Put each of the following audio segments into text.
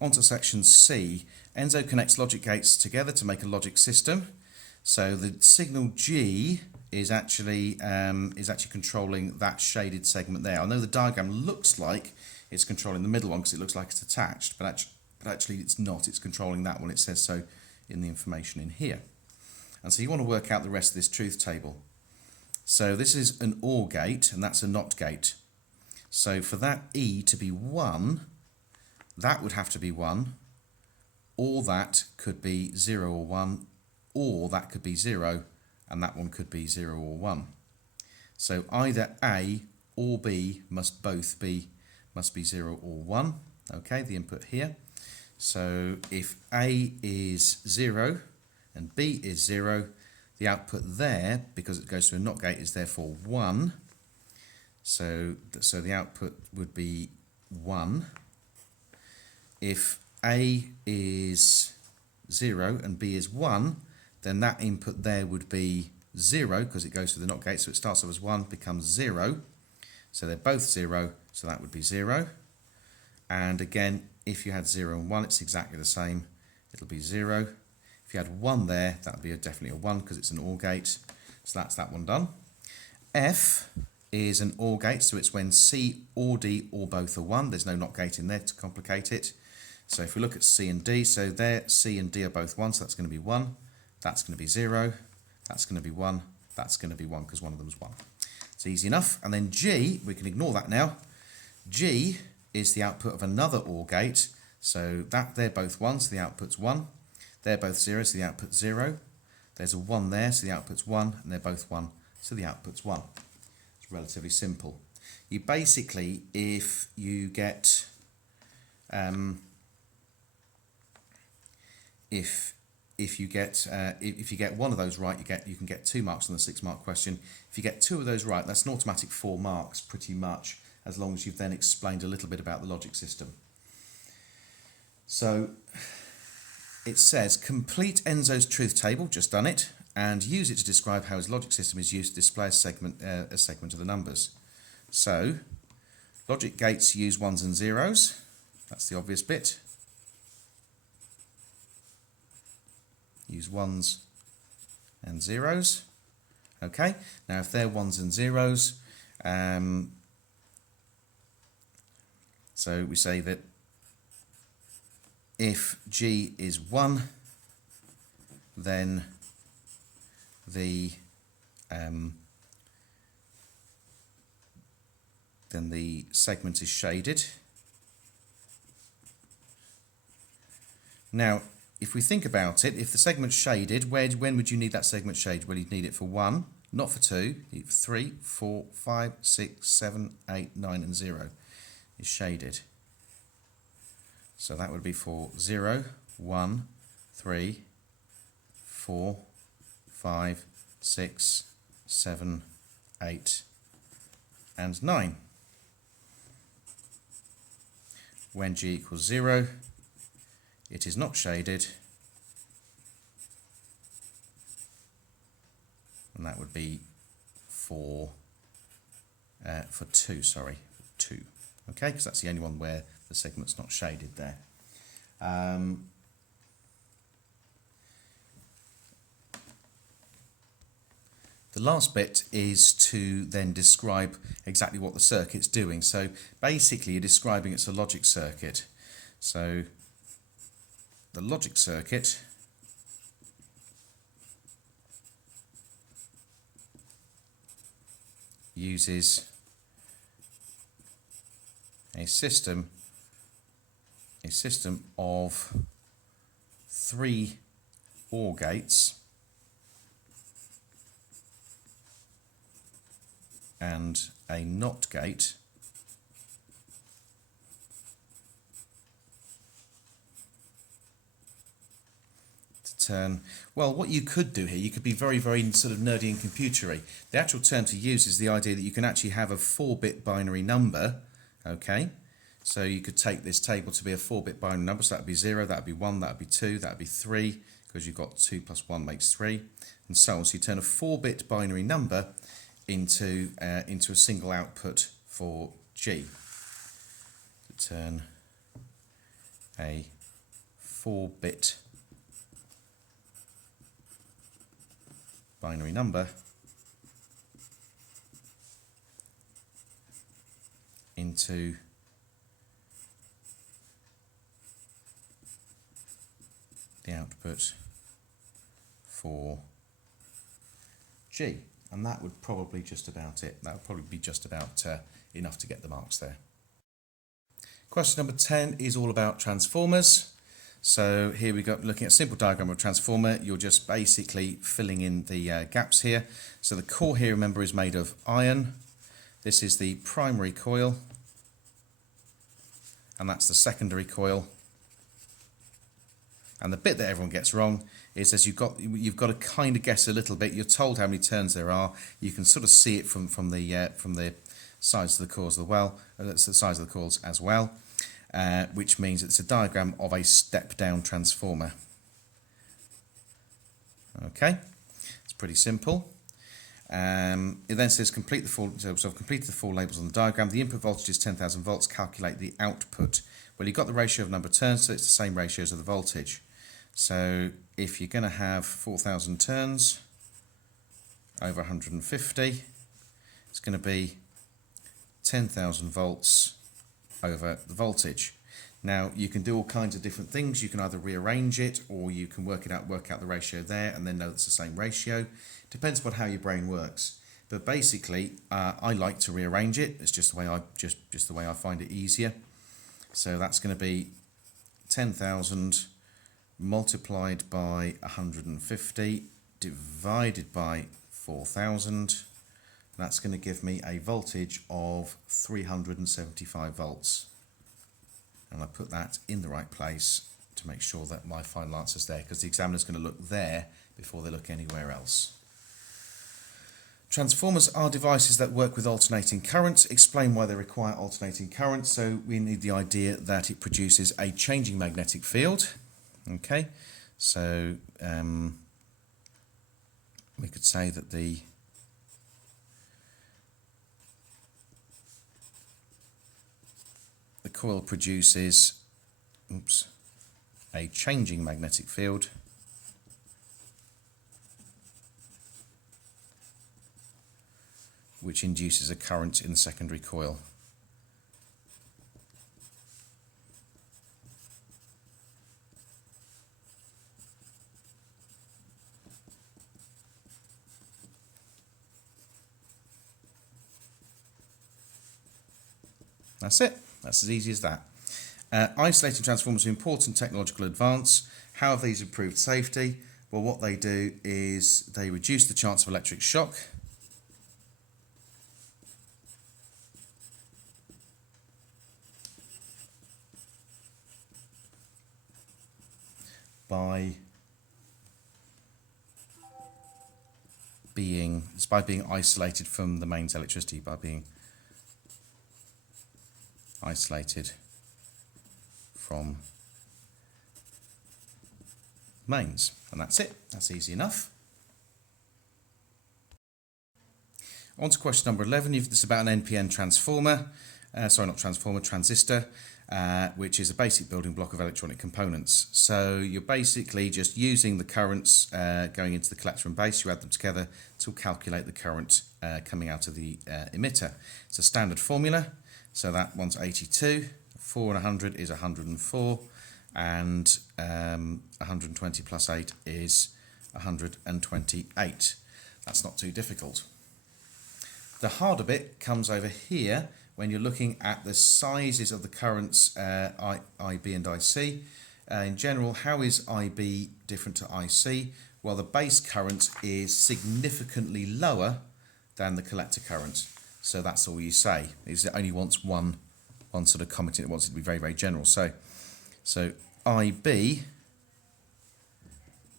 onto section C. Enzo connects logic gates together to make a logic system. So the signal G is actually controlling that shaded segment there. I know the diagram looks like it's controlling the middle one because it looks like it's attached, but actually it's not. It's controlling that one. It says so in the information in here. And so you want to work out the rest of this truth table. So this is an OR gate, and that's a NOT gate. So for that E to be 1, that would have to be 1, or that could be 0 or 1, or that could be 0, and that one could be 0 or 1. So either A or B must be 0 or 1. Okay, the input here. So if A is 0 and B is 0, the output there, because it goes to a NOT gate, is therefore 1. So the output would be 1. If A is 0 and B is 1, then that input there would be 0 because it goes to the NOT gate, so it starts off as 1, becomes 0. So they're both 0, so that would be 0. And again, if you had 0 and 1, it's exactly the same. It'll be 0. If you had 1 there, that would be definitely a 1 because it's an OR gate. So that's that one done. F is an OR gate, so it's when C or D or both are 1. There's no NOT gate in there to complicate it. So if we look at C and D, so there C and D are both 1, so that's going to be 1. That's going to be 0. That's going to be 1. That's going to be 1 because one of them is 1. It's easy enough. And then G, we can ignore that now. G is the output of another OR gate. So that they're both 1, so the output's 1. They're both 0, so the output's 0. There's a 1 there, so the output's 1. And they're both 1, so the output's 1. It's relatively simple. You basically, if you get if you get one of those right, you can get 2 marks on the 6-mark question. If you get 2 of those right, that's an automatic 4 marks pretty much, as long as you've then explained a little bit about the logic system. So it says complete Enzo's truth table, just done it, and use it to describe how his logic system is used to display a segment of the numbers. So logic gates use 1s and 0s. That's the obvious bit. Use 1s and 0s. Okay, now if they're 1s and 0s, so we say that if G is 1, then the segment is shaded. Now, if we think about it, if the segment's shaded, when would you need that segment shaded? Well, you'd need it for 1, not for 2, you need it for 3, 4, 5, 6, 7, 8, 9 and 0 is shaded. So that would be for 0, 1, 3, 4, 5, 6, 7, 8 and 9. When G equals 0, it is not shaded, and that would be for 2, sorry, 2. Okay, because that's the only one where the segment's not shaded there. The last bit is to then describe exactly what the circuit's doing. So basically you're describing it's a logic circuit. So the logic circuit uses a system of 3 OR gates and a NOT gate to turn, well, what you could do here, you could be very, very sort of nerdy and computery. The actual term to use is the idea that you can actually have a 4-bit binary number, okay? So you could take this table to be a 4-bit binary number, so that would be 0, that would be 1, that would be 2, that would be 3, because you've got 2 plus 1 makes 3, and so on. So you turn a 4-bit binary number into a single output for G. To turn a 4-bit binary number into the output for G, and that would probably just about it. That would probably be just about enough to get the marks there. Question number 10 is all about transformers. So here we go, looking at a simple diagram of a transformer. You're just basically filling in the gaps here. So the core here, remember, is made of iron. This is the primary coil, and that's the secondary coil. And the bit that everyone gets wrong is as you've got to kind of guess a little bit. You're told how many turns there are. You can sort of see it from the sides of the coils as well, which means it's a diagram of a step-down transformer. Okay, it's pretty simple. It then says complete the full. So I've completed the full labels on the diagram. The input voltage is 10,000 volts. Calculate the output. Well, you've got the ratio of number of turns, so it's the same ratios of the voltage. So if you're going to have 4,000 turns over 150, it's going to be 10,000 volts over the voltage. Now you can do all kinds of different things. You can either rearrange it, or you can work out the ratio there and then know it's the same ratio. Depends upon how your brain works. But basically, I like to rearrange it. It's just the way just the way I find it easier. So that's going to be 10,000 multiplied by 150 divided by 4,000. That's going to give me a voltage of 375 volts. And I put that in the right place to make sure that my final answer is there, because the examiner's going to look there before they look anywhere else. Transformers are devices that work with alternating currents. Explain why they require alternating current. So we need the idea that it produces a changing magnetic field. Okay, so we could say that the coil produces a changing magnetic field which induces a current in the secondary coil. That's it. That's as easy as that. Isolating transformers are important technological advance. How have these improved safety? Well, what they do is they reduce the chance of electric shock. By being isolated from the mains electricity, by being isolated from mains, and that's it. That's easy enough. On to question number 11. This is about an NPN transformer. Transistor, which is a basic building block of electronic components. So you're basically just using the currents going into the collector and base. You add them together to calculate the current coming out of the emitter. It's a standard formula. So that one's 82, 4 and 100 is 104, and 120 plus 8 is 128. That's not too difficult. The harder bit comes over here when you're looking at the sizes of the currents IB and IC. In general, how is IB different to IC? Well, the base current is significantly lower than the collector current. So that's all you say. It only wants one sort of comment. It wants it to be very, very general. So IB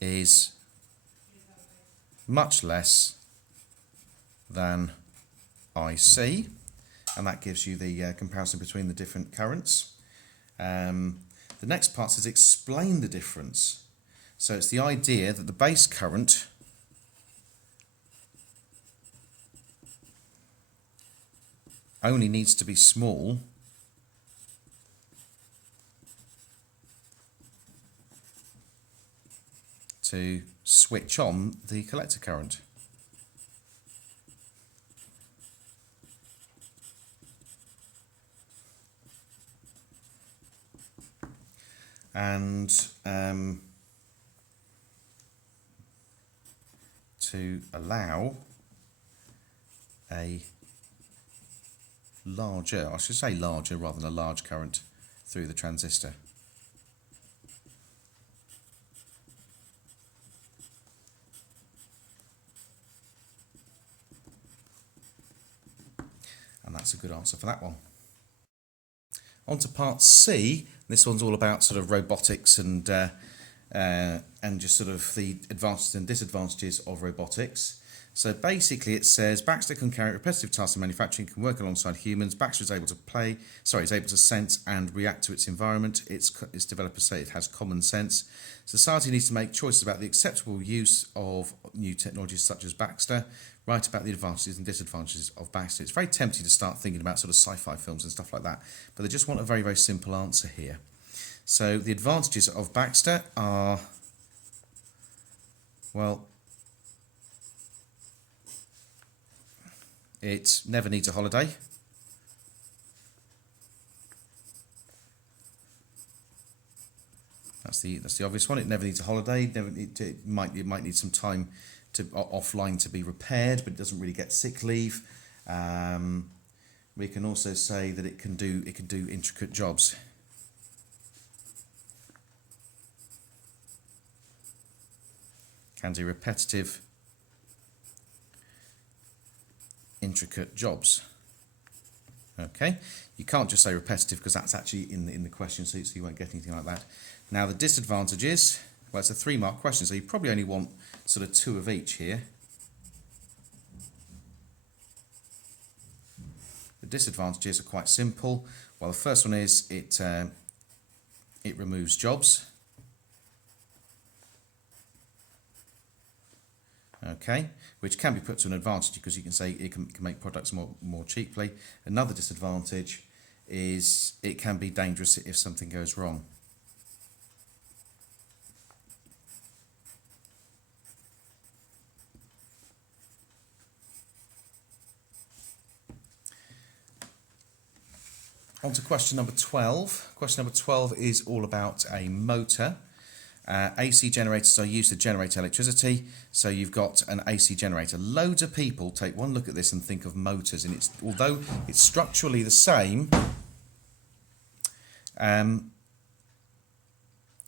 is much less than IC, and that gives you the comparison between the different currents. The next part says explain the difference. So it's the idea that the base current only needs to be small to switch on the collector current. And to allow a larger, I should say larger rather than a large current through the transistor. And that's a good answer for that one. On to part C. This one's all about sort of robotics and just sort of the advantages and disadvantages of robotics. So basically it says Baxter can carry repetitive tasks in manufacturing, can work alongside humans. Baxter is able to sense and react to its environment. Its developers say it has common sense. Society needs to make choices about the acceptable use of new technologies such as Baxter. Write about the advantages and disadvantages of Baxter. It's very tempting to start thinking about sort of sci-fi films and stuff like that, but they just want a very, very simple answer here. So the advantages of Baxter are, well, it never needs a holiday. That's the obvious one. It never needs a holiday. It might need some time offline to be repaired, but it doesn't really get sick leave. We can also say that it can do intricate jobs. Can do repetitive, intricate jobs. Okay, you can't just say repetitive because that's actually in the question, so you won't get anything like that. Now the disadvantages, well, it's a 3-mark question, so you probably only want sort of 2 of each here. The disadvantages are quite simple. Well, the first one is it removes jobs. Okay, which can be put to an advantage because you can say it can make products more cheaply. Another disadvantage is it can be dangerous if something goes wrong. On to question number 12. Question number 12 is all about a motor. AC generators are used to generate electricity. So you've got an AC generator. Loads of people take one look at this and think of motors, and although it's structurally the same,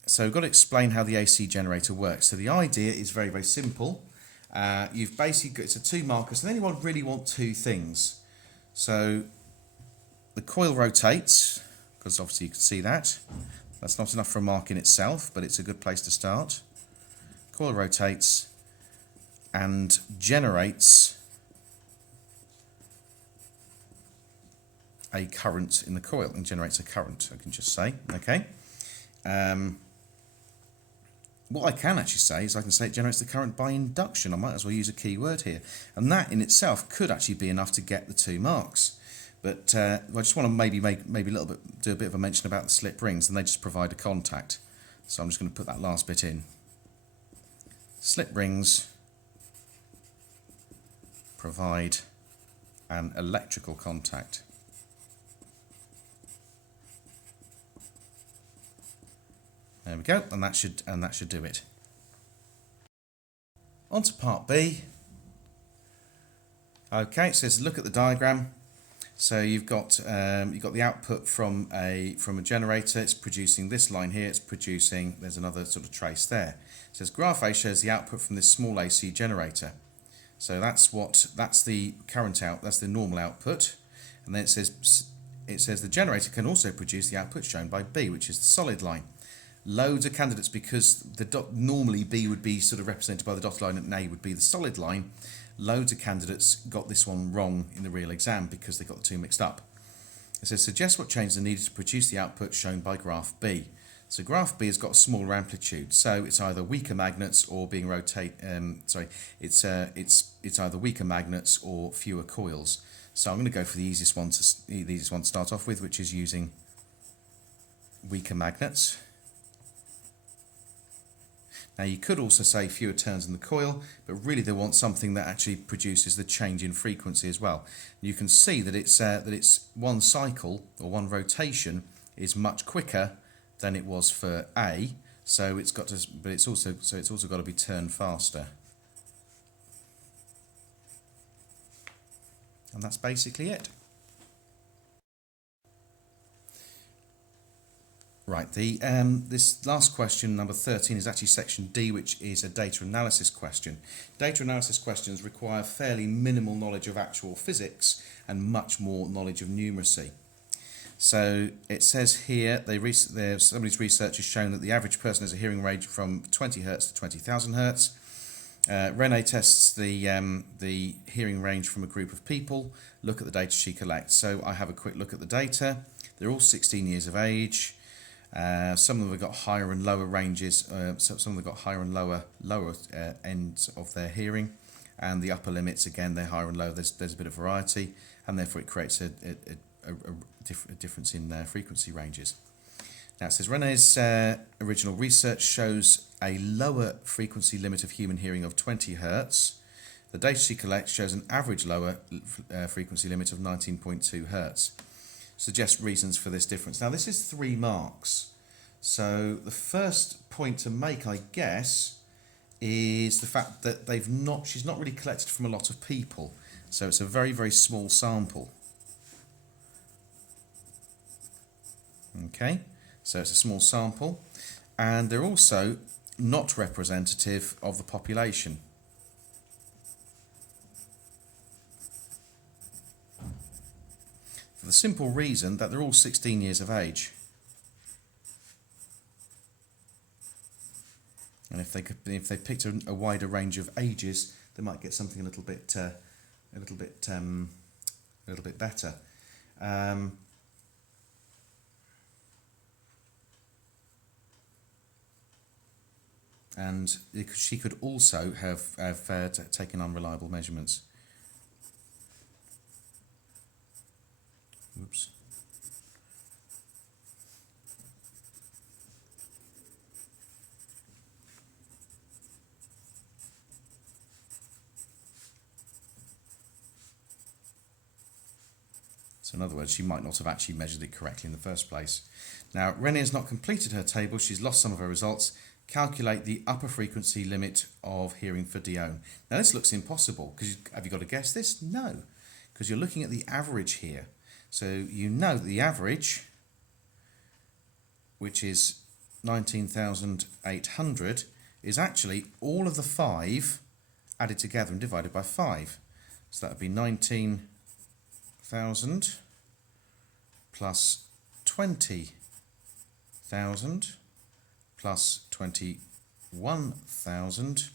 so we've got to explain how the AC generator works. So the idea is very, very simple. You've basically got, it's a 2-marker, so then you really want 2 things. So the coil rotates, because obviously you can see that. That's not enough for a mark in itself, but it's a good place to start. Coil rotates and generates a current in the coil, and generates a current, I can just say, okay? What I can actually say is I can say it generates the current by induction. I might as well use a key word here. And that in itself could actually be enough to get the 2 marks. But I just want to maybe do a bit of a mention about the slip rings, and they just provide a contact. So I'm just going to put that last bit in. Slip rings provide an electrical contact. There we go, and that should do it. On to part B. Okay, it says look at the diagram. So you've got the output from a generator. It's producing this line here. It's producing. There's another sort of trace there. It says graph A shows the output from this small AC generator. So that's the current out. That's the normal output. And then it says the generator can also produce the output shown by B, which is the solid line. Loads of candidates, because normally B would be sort of represented by the dotted line and A would be the solid line. Loads of candidates got this one wrong in the real exam because they got the 2 mixed up. It says suggest what changes are needed to produce the output shown by graph B. So graph B has got a smaller amplitude, so it's either weaker magnets or being it's either weaker magnets or fewer coils. So I'm going to go for the easiest one to start off with, which is using weaker magnets. Now you could also say fewer turns in the coil, but really they want something that actually produces the change in frequency as well. You can see that it's one cycle or one rotation is much quicker than it was for A, so it's got to, but it's also got to be turned faster. And that's basically it. Right, this last question, number 13, is actually section D, which is a data analysis question. Data analysis questions require fairly minimal knowledge of actual physics and much more knowledge of numeracy. So it says here, somebody's research has shown that the average person has a hearing range from 20 Hz to 20,000 Hz. Renee tests the hearing range from a group of people. Look at the data she collects. So I have a quick look at the data. They're all 16 years of age. Some of them have got higher and lower ranges. Some of them have got higher and lower ends of their hearing, and the upper limits again they're higher and lower. There's a bit of variety, and therefore it creates a difference in frequency ranges. Now it says Renee's original research shows a lower frequency limit of human hearing of 20 Hz. The data she collects shows an average lower frequency limit of 19.2 Hz. Suggests reasons for this difference. Now this is 3 marks, so the first point to make, I guess, is the fact that she's not really collected from a lot of people, so it's a very, very small sample. Okay, so it's a small sample, and they're also not representative of the population. For the simple reason that they're all 16 years of age. And if they picked a wider range of ages, they might get something a little bit better. And she could also have taken unreliable measurements. Oops. So in other words, she might not have actually measured it correctly in the first place. Now, Renee has not completed her table. She's lost some of her results. Calculate the upper frequency limit of hearing for Dione. Now this looks impossible, because have you got to guess this? No, because you're looking at the average here. So you know that the average, which is 19,800, is actually all of the 5 added together and divided by 5. So that would be 19,000 plus 20,000 plus 21,000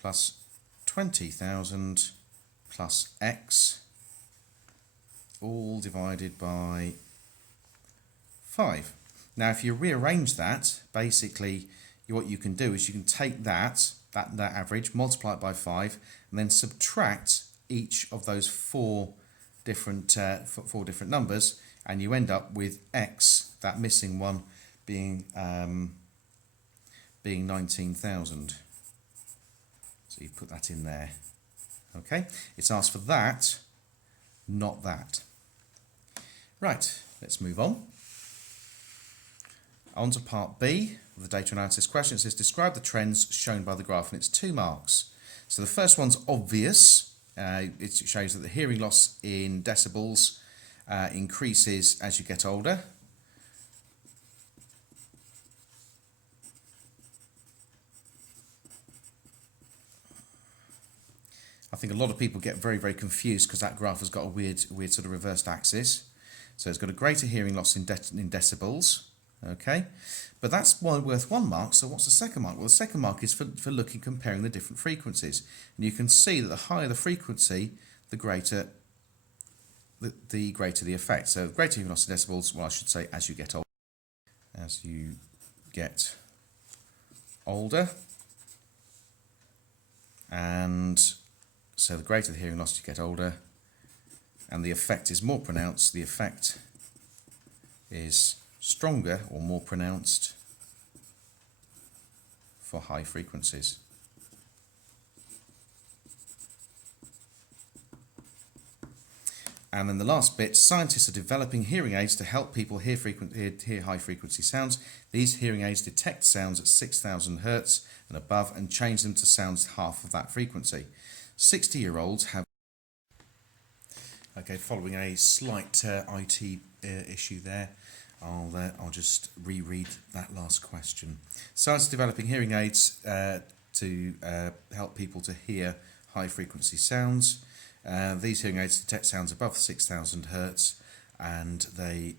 plus 20,000 plus x, all divided by 5. Now if you rearrange that, basically what you can do is you can take that average, multiply it by 5, and then subtract each of those 4 different numbers, and you end up with x, that missing one, being 19,000. So you put that in there. Okay, it's asked for that, not that. Right, let's move on. On to part B of the data analysis question. It says describe the trends shown by the graph, and it's 2 marks. So the first one's obvious. It shows that the hearing loss in decibels increases as you get older. I think a lot of people get very, very confused because that graph has got a weird sort of reversed axis. So it's got a greater hearing loss in decibels, okay? But that's worth 1 mark, so what's the second mark? Well, the second mark is for comparing the different frequencies. And you can see that the higher the frequency, the greater the effect. So greater hearing loss in decibels, well, I should say as you get older. As you get older. And so the greater the hearing loss you get older, and the effect is more pronounced. The effect is stronger or more pronounced for for high frequencies. And then the last bit, scientists are developing hearing aids to help people hear high frequency sounds. These hearing aids detect sounds at 6,000 Hz and above and change them to sounds half of that frequency. 60-year-olds have... Okay, following a slight IT issue there, I'll just reread that last question. Scientists are developing hearing aids to help people to hear high frequency sounds. These hearing aids detect sounds above 6,000 Hz and they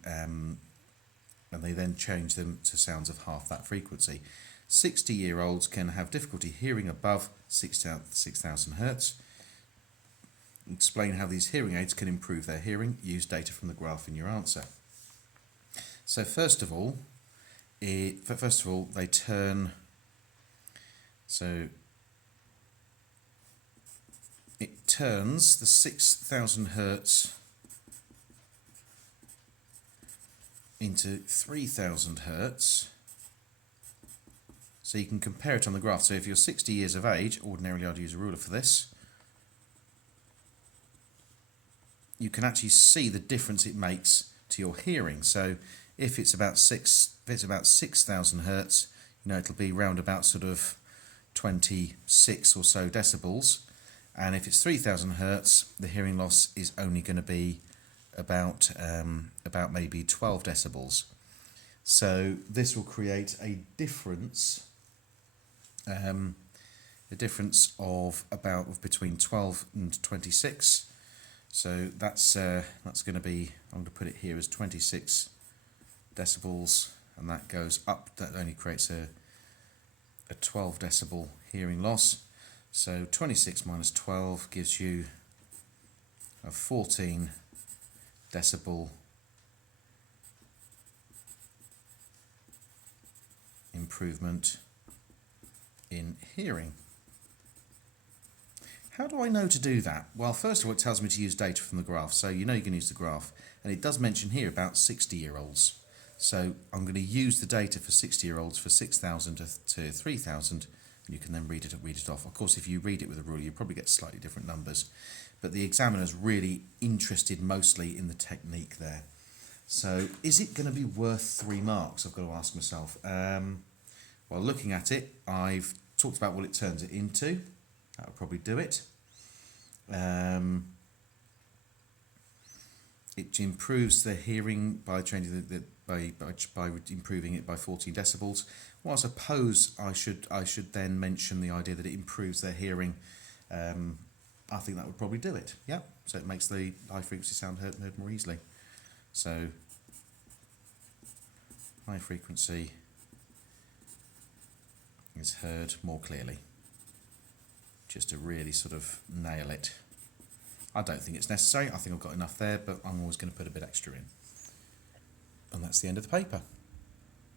then change them to sounds of half that frequency. 60-year-olds can have difficulty hearing above 6,000 Hz. Explain how these hearing aids can improve their hearing. Use data from the graph in your answer. So first of all, they turn... So it turns the 6,000 Hz into 3,000 Hz. So you can compare it on the graph. So if you're 60 years of age, ordinarily I'd use a ruler for this, you can actually see the difference it makes to your hearing. So if it's about 6,000 Hz, you know, it'll be round about sort of 26 or so decibels. And if it's 3,000 Hz, the hearing loss is only going to be about maybe 12 decibels. So this will create a difference of between 12 and 26. So that's going to be, I'm going to put it here as 26 decibels, and that goes up. That only creates a 12 decibel hearing loss. So 26 minus 12 gives you a 14 decibel improvement in hearing. How do I know to do that? Well, first of all, it tells me to use data from the graph, so you know you can use the graph. And it does mention here about 60-year-olds. So I'm going to use the data for 60-year-olds for 6,000 to 3,000, and you can then read it off. Of course, if you read it with a ruler, you probably get slightly different numbers. But the examiner's really interested mostly in the technique there. So is it going to be worth 3 marks? I've got to ask myself. Well, looking at it, I've talked about what it turns it into. That would probably do it. It improves the hearing by changing by improving it by 14 decibels. Well, I suppose I should then mention the idea that it improves their hearing. I think that would probably do it. Yeah. So it makes the high frequency sound heard more easily. So high frequency is heard more clearly. Just to really sort of nail it. I don't think it's necessary. I think I've got enough there, but I'm always going to put a bit extra in. And that's the end of the paper.